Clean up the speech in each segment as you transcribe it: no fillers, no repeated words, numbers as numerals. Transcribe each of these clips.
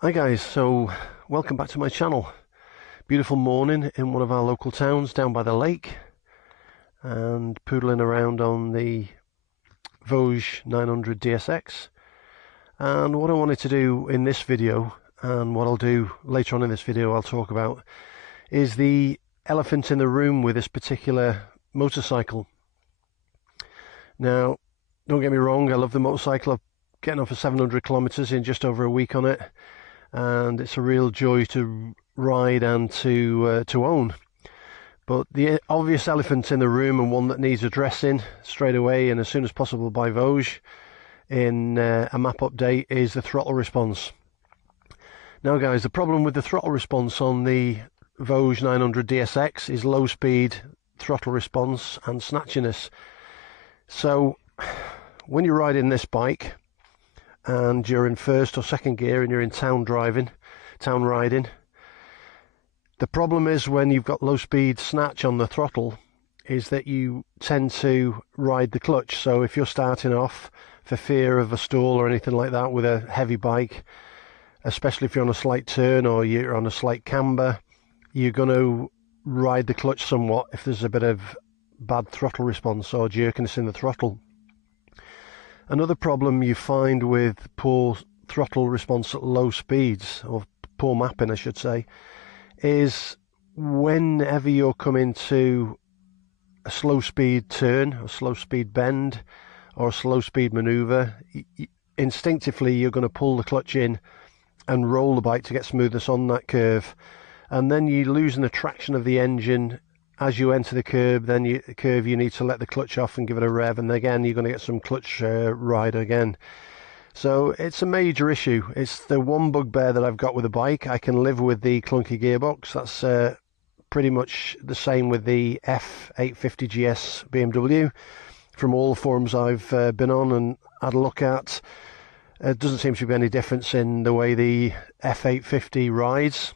Hi guys, so welcome back to my channel. Beautiful morning in one of our local towns down by the lake and poodling around on the Voge 900 DSX. And what I wanted to do in this video, and what I'll do later on in this video I'll talk about, is the elephant in the room with this particular motorcycle. Now, don't get me wrong, I love the motorcycle. I'm getting off for 700 kilometers in just over a week on it, and it's a real joy to ride and to own. But the obvious elephant in the room, and one that needs addressing straight away and as soon as possible by Voge in a map update, is the throttle response. Now guys, the problem with the throttle response on the Voge 900 DSX is low speed throttle response and snatchiness. So when you're riding this bike and you're in first or second gear and you're in town riding, the problem is when you've got low speed snatch on the throttle is that you tend to ride the clutch. So if you're starting off for fear of a stall or anything like that with a heavy bike, especially if you're on a slight turn or you're on a slight camber, you're going to ride the clutch somewhat if there's a bit of bad throttle response or jerkiness in the throttle. Another problem you find with poor throttle response at low speeds, or poor mapping I should say, is whenever you're coming to a slow speed turn, a slow speed bend, or a slow speed maneuver, instinctively you're going to pull the clutch in and roll the bike to get smoothness on that curve, and then you're losing the traction of the engine as you enter the curve. You need to let the clutch off and give it a rev, and again you're going to get some clutch ride again. So it's a major issue. It's the one bugbear that I've got with the bike. I can live with the clunky gearbox. That's pretty much the same with the F850 GS BMW. From all the forums I've been on and had a look at, it doesn't seem to be any difference in the way the F850 rides,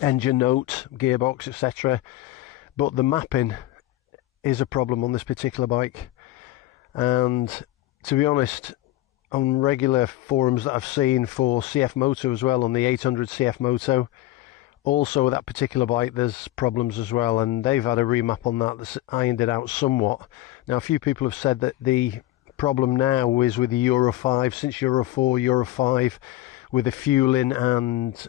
engine note, gearbox, etc. But the mapping is a problem on this particular bike. And to be honest, on regular forums that I've seen for CF Moto as well, on the 800 CF Moto, also with that particular bike there's problems as well, and they've had a remap on that that's ironed it out somewhat. Now a few people have said that the problem now is with the Euro 5, since Euro 4, Euro 5, with the fueling and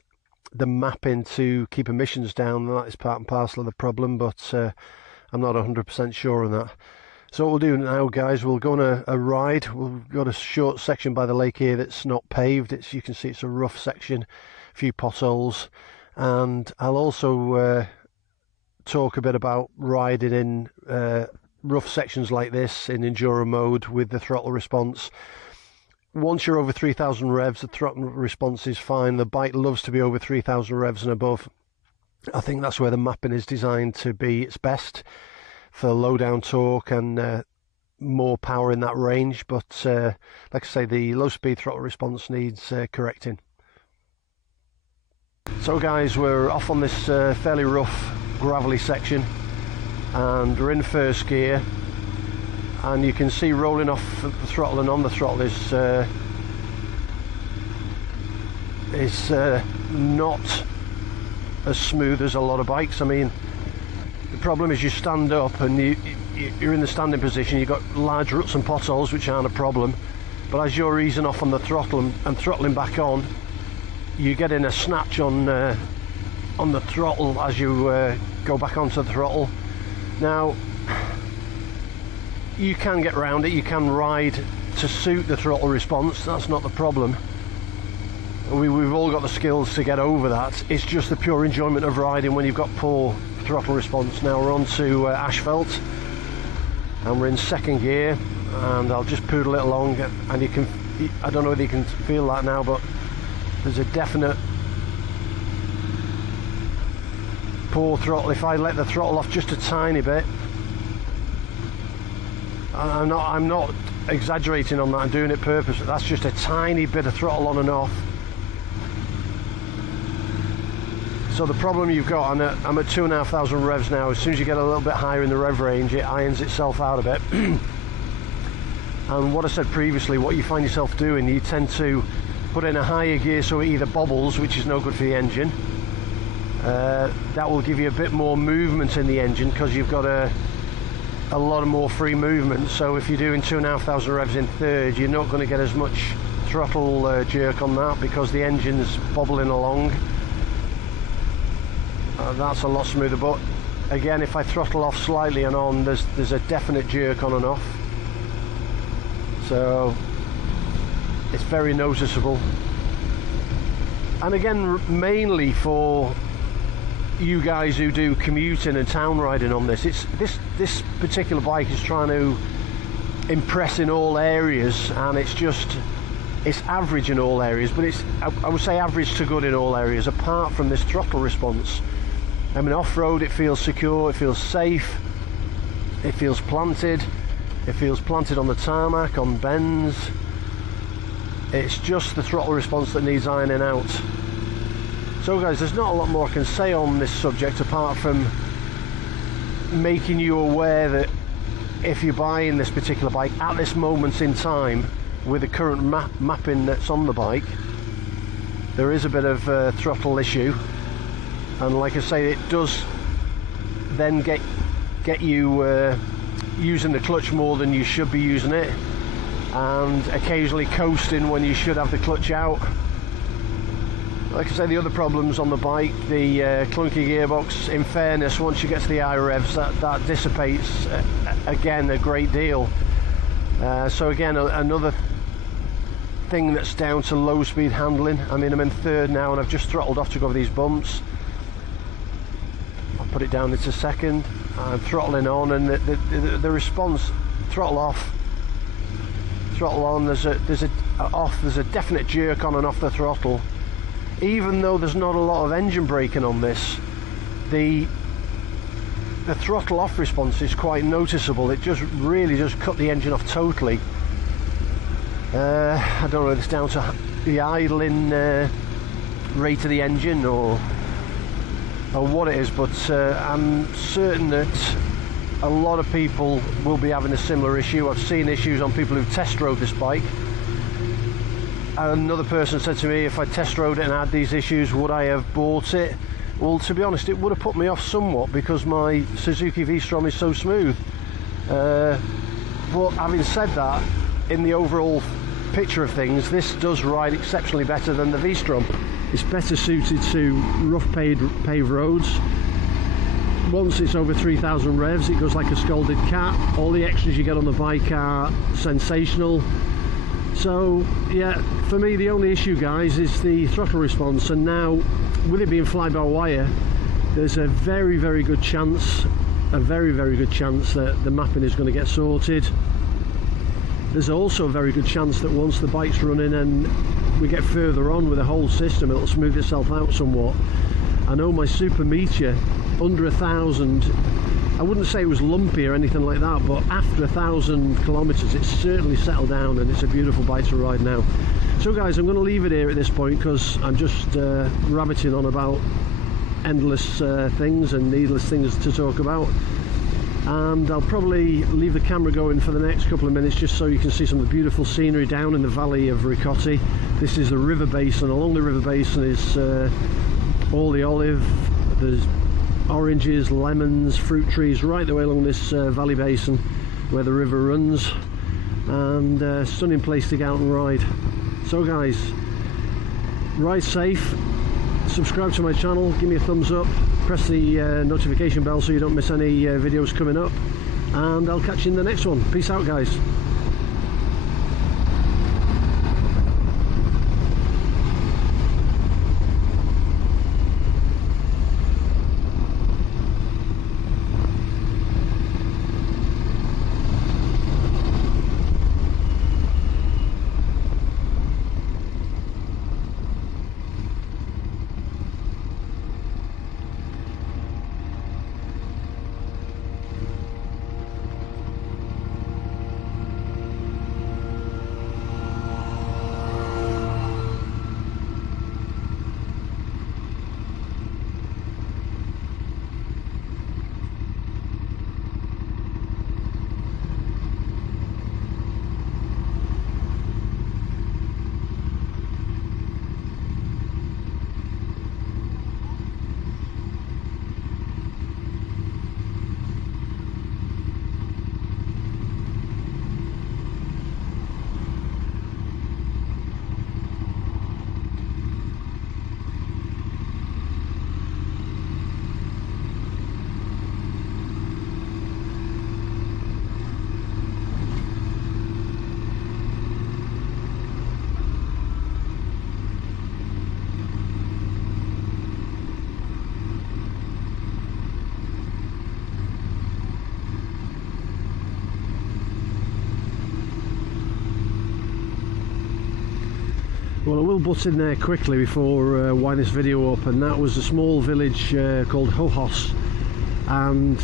the mapping to keep emissions down, that is part and parcel of the problem, but I'm not 100% sure on that. So what we'll do now, guys, we'll go on a ride. We've got a short section by the lake here that's not paved. You can see it's a rough section, a few potholes, and I'll also talk a bit about riding in rough sections like this in enduro mode with the throttle response. Once you're over 3,000 revs, the throttle response is fine. The bike loves to be over 3,000 revs and above. I think that's where the mapping is designed to be its best, for low down torque and more power in that range. But like I say, the low speed throttle response needs correcting. So guys, we're off on this fairly rough gravelly section, and we're in first gear. And you can see rolling off the throttle and on the throttle is not as smooth as a lot of bikes. I mean, the problem is you stand up and you're in the standing position, you've got large ruts and potholes, which aren't a problem, but as you're easing off on the throttle and throttling back on, you get in a snatch on the throttle as you go back onto the throttle. Now, you can get around it, you can ride to suit the throttle response, that's not the problem. We've all got the skills to get over that. It's just the pure enjoyment of riding when you've got poor throttle response. Now we're on to asphalt, and we're in second gear, and I'll just poodle it along, and you can, I don't know whether you can feel that now, but there's a definite poor throttle. If I let the throttle off just a tiny bit, I'm not exaggerating on that, I'm doing it purposely, that's just a tiny bit of throttle on and off. So the problem you've got, I'm at 2,500 revs now. As soon as you get a little bit higher in the rev range, it irons itself out a bit. And what I said previously, what you find yourself doing, you tend to put in a higher gear so it either bobbles, which is no good for the engine. That will give you a bit more movement in the engine because you've got a lot more free movement. So if you're doing 2,500 revs in third, you're not going to get as much throttle jerk on that because the engine's bobbling along. That's a lot smoother, but again, if I throttle off slightly and on, there's a definite jerk on and off. So it's very noticeable. And again, mainly for you guys who do commuting and town riding on this, this particular bike is trying to impress in all areas, and it's average in all areas, but I would say average to good in all areas, apart from this throttle response. I mean, off-road it feels secure, it feels safe, it feels planted on the tarmac, on bends. It's just the throttle response that needs ironing out. So guys, there's not a lot more I can say on this subject apart from making you aware that if you're buying this particular bike at this moment in time with the current mapping that's on the bike, there is a bit of a throttle issue. And like I say, it does then get you using the clutch more than you should be using it, and occasionally coasting when you should have the clutch out. Like I say, the other problems on the bike, the clunky gearbox, in fairness, once you get to the high revs, that dissipates again a great deal. So again, another thing that's down to low speed handling. I mean, I'm in third now and I've just throttled off to go over these bumps. Put it down into second, I'm throttling on, and the response, throttle off, throttle on, there's a definite jerk on and off the throttle. Even though there's not a lot of engine braking on this, the throttle off response is quite noticeable. It just really just cut the engine off totally. I don't know if it's down to the idling rate of the engine or what it is, but I'm certain that a lot of people will be having a similar issue. I've seen issues on people who've test rode this bike. Another person said to me, if I test rode it and had these issues, would I have bought it? Well, to be honest, it would have put me off somewhat because my Suzuki V-Strom is so smooth. But having said that, in the overall picture of things, this does ride exceptionally better than the V-Strom. It's better suited to rough paved roads. Once it's over 3,000 revs, it goes like a scalded cat. All the extras you get on the bike are sensational. So yeah, for me the only issue, guys, is the throttle response. And now, with it being fly-by-wire, there's a very good chance that the mapping is going to get sorted. There's also a very good chance that once the bike's running and we get further on with the whole system, it'll smooth itself out somewhat. I know my super meteor under 1,000, I wouldn't say it was lumpy or anything like that, but after 1,000 kilometers it's certainly settled down and it's a beautiful bike to ride now. So guys, I'm going to leave it here at this point because I'm just rabbiting on about endless things and needless things to talk about. And I'll probably leave the camera going for the next couple of minutes just so you can see some of the beautiful scenery down in the valley of Ricotti. This is the river basin. Along the river basin is all the olive, there's oranges, lemons, fruit trees right the way along this valley basin where the river runs, and stunning place to get out and ride. So guys, ride safe, subscribe to my channel, give me a thumbs up, press the notification bell so you don't miss any videos coming up, and I'll catch you in the next one. Peace out, guys. Well, I will butt in there quickly before winding this video up, and that was a small village called Hohos. And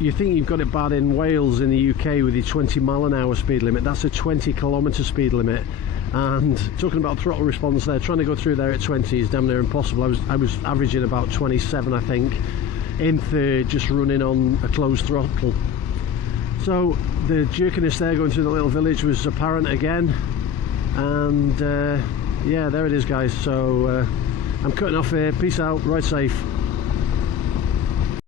you think you've got it bad in Wales in the UK with your 20-mile-an-hour speed limit. That's a 20-kilometre speed limit. And talking about throttle response there, trying to go through there at 20 is damn near impossible. I was averaging about 27, I think, in third, just running on a closed throttle. So the jerkiness there going through the little village was apparent again. And yeah, there it is, guys. So I'm cutting off here. Peace out, ride safe.